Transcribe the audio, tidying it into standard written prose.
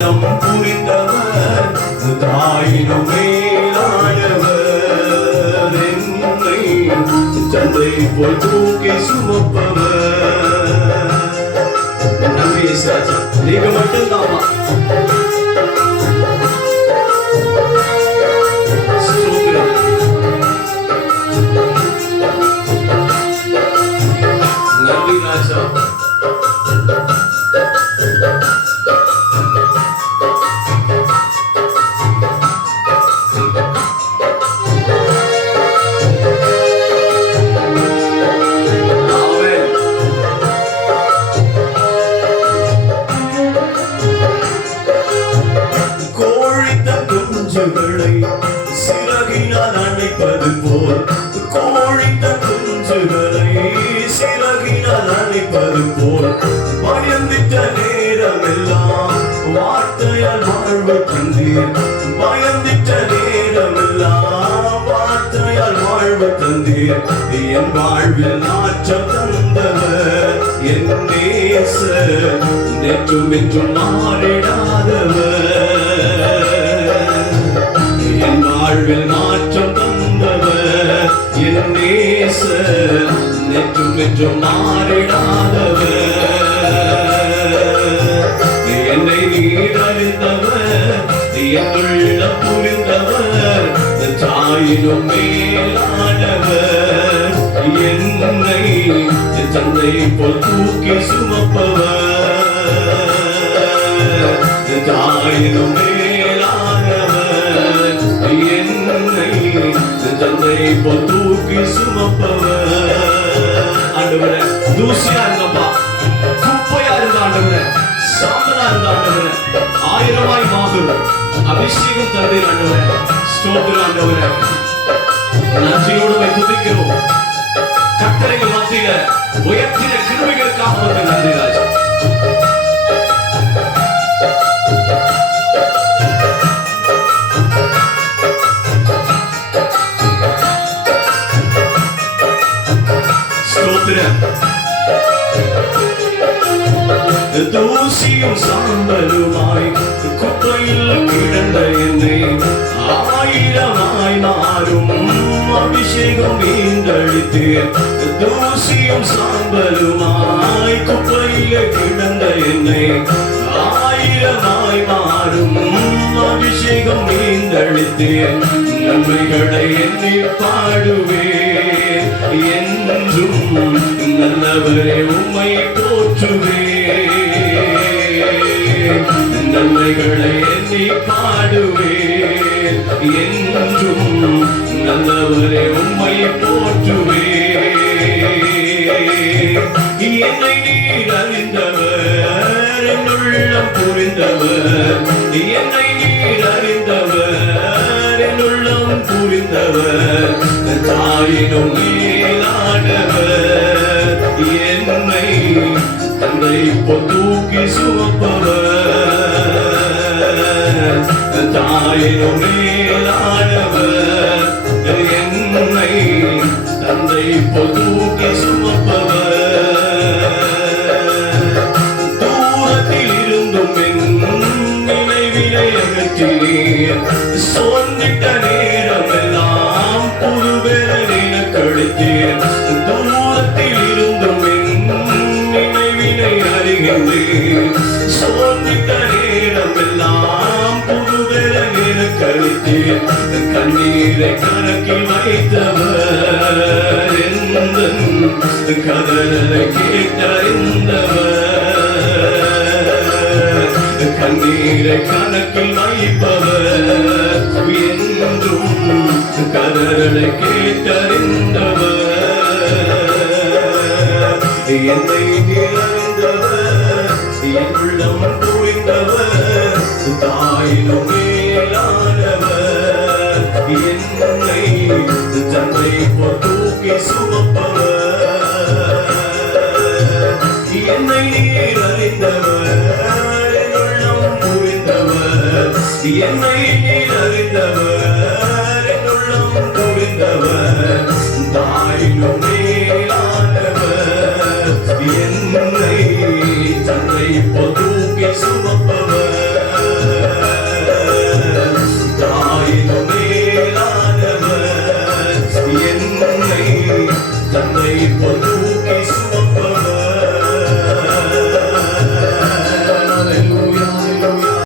புரிந்தவர் தாயினும் மேலானவர், என்னை சந்தை போல் தூக்கி சுமப்பவர். நம்பி ராஜா, நீங்க மட்டும்தாமா. நம்பி ராஜா, சிறகினால் அணைப்பது போல், கோழித்த குஞ்சுகளை சிறகினால் அணைப்பது போல், பயந்திட்ட நேரமெல்லாம் வார்த்தையால் வாழ்வு தந்தீர். பயந்திட்ட நேரமெல்லாம் வார்த்தையால் வாழ்வு தந்தீர். என் வாழ்வில் நாற்றம் தந்தவர் என் நேசர், நேற்றும் என்றும் மாறிடாதவர். என் வாழ்வில் மாற்றம் தந்தவர் என் நேசர், நேற்றும் என்றும் மாறிடாதவர். என்னை நீர் அறிந்தவர், என்னுள்ள புரிந்தவர், தாயினும் மேலானவர், என்னை தந்தை போல் தூக்கி சுமப்பவர். தாயினும் மேலானவர், என்னை தந்தை போல் தூக்கி சுமப்பவர். ஆண்டவரே, தூசியா இருந்தப்பா, குப்பையா இருந்த ஆண்டவரே, சாம்பலா இருந்த ஆண்டவரே, ஆயிரமாய் மாறும் அபிஷேகம் தந்தீர் ஆண்டவரே. ஸ்தோத்திரம் ஆண்டவரே, நன்றியோடு துதிக்கிறோம். கட்டளைகள் மத்தியில உயர்த்தின கிருபைகளுக்காக நன்றி ராஜா. தூசியும் சாம்பலுமாய் குப்பையில் கிடந்த என்னை ஆயிரமாய் மாறும் அபிஷேகம் வீண்டளித்தீர். தூசியும் சாம்பலுமாய் குப்பையில் கிடந்த என்னை ஆயிரமாய் மாறும் அபிஷேகம் வீண்டளித்தீர். நன்மைகளை எண்ணி பாடுவேன், என்றும் நல்லவரே உம்மை போற்றுவேன். நன்மைகளை எண்ணி பாடுவேன், என்றும் நல்லவரே உம்மை போற்றுவேன். என்னை நீர் அறிந்தவர், என் உள்ளம் புரிந்தவர், என்னை நீர் அறிந்தவர், என் உள்ளம் புரிந்தவர், தாயினும் மேலானவர், என்னை தந்தை போல் தூக்கி சுமப்பவர். தாயினும் மேலானவர், என்னை தந்தை போல் தூக்கி சுமப்பவர். தூரத்தில் இருந்தும் என் நினைவிலை அகற்றினீர். சோர்ந்திட்ட நேரமெல்லாம் புதுவேலென கழித்தீர். தூரத்தில் இருந்தும் என் நினைவினை அறிகின்றீர். சோர்ந்திட்ட நேரமெல்லாம் புதுவேலென கழித்தீர். கண்ணீரை கணக்கில் வைத்தவர், எந்தன் கதறலை கேட்டறிந்தவர். கண்ணீரை கணக்கில் வைப்பவர், என்றும் கதறலை கேட்டறிந்தவர். என்னை நிறைந்தவர், என் உள்ளம் புரிந்தவர், தாயினும் மேலானவர், என்னை தந்தை போல் தூக்கி சுமப்பவர். என்னை நீர் அறிந்தவர், என் உள்ளம் புரிந்தவர், என்னை நீர் அறிந்தவர், என் உள்ளம் புரிந்தவர், தாயினும் மேலானவர், என்னை தந்தை போல் தூக்கி சுமப்பவர். தன்னை இப்போ தூக்கி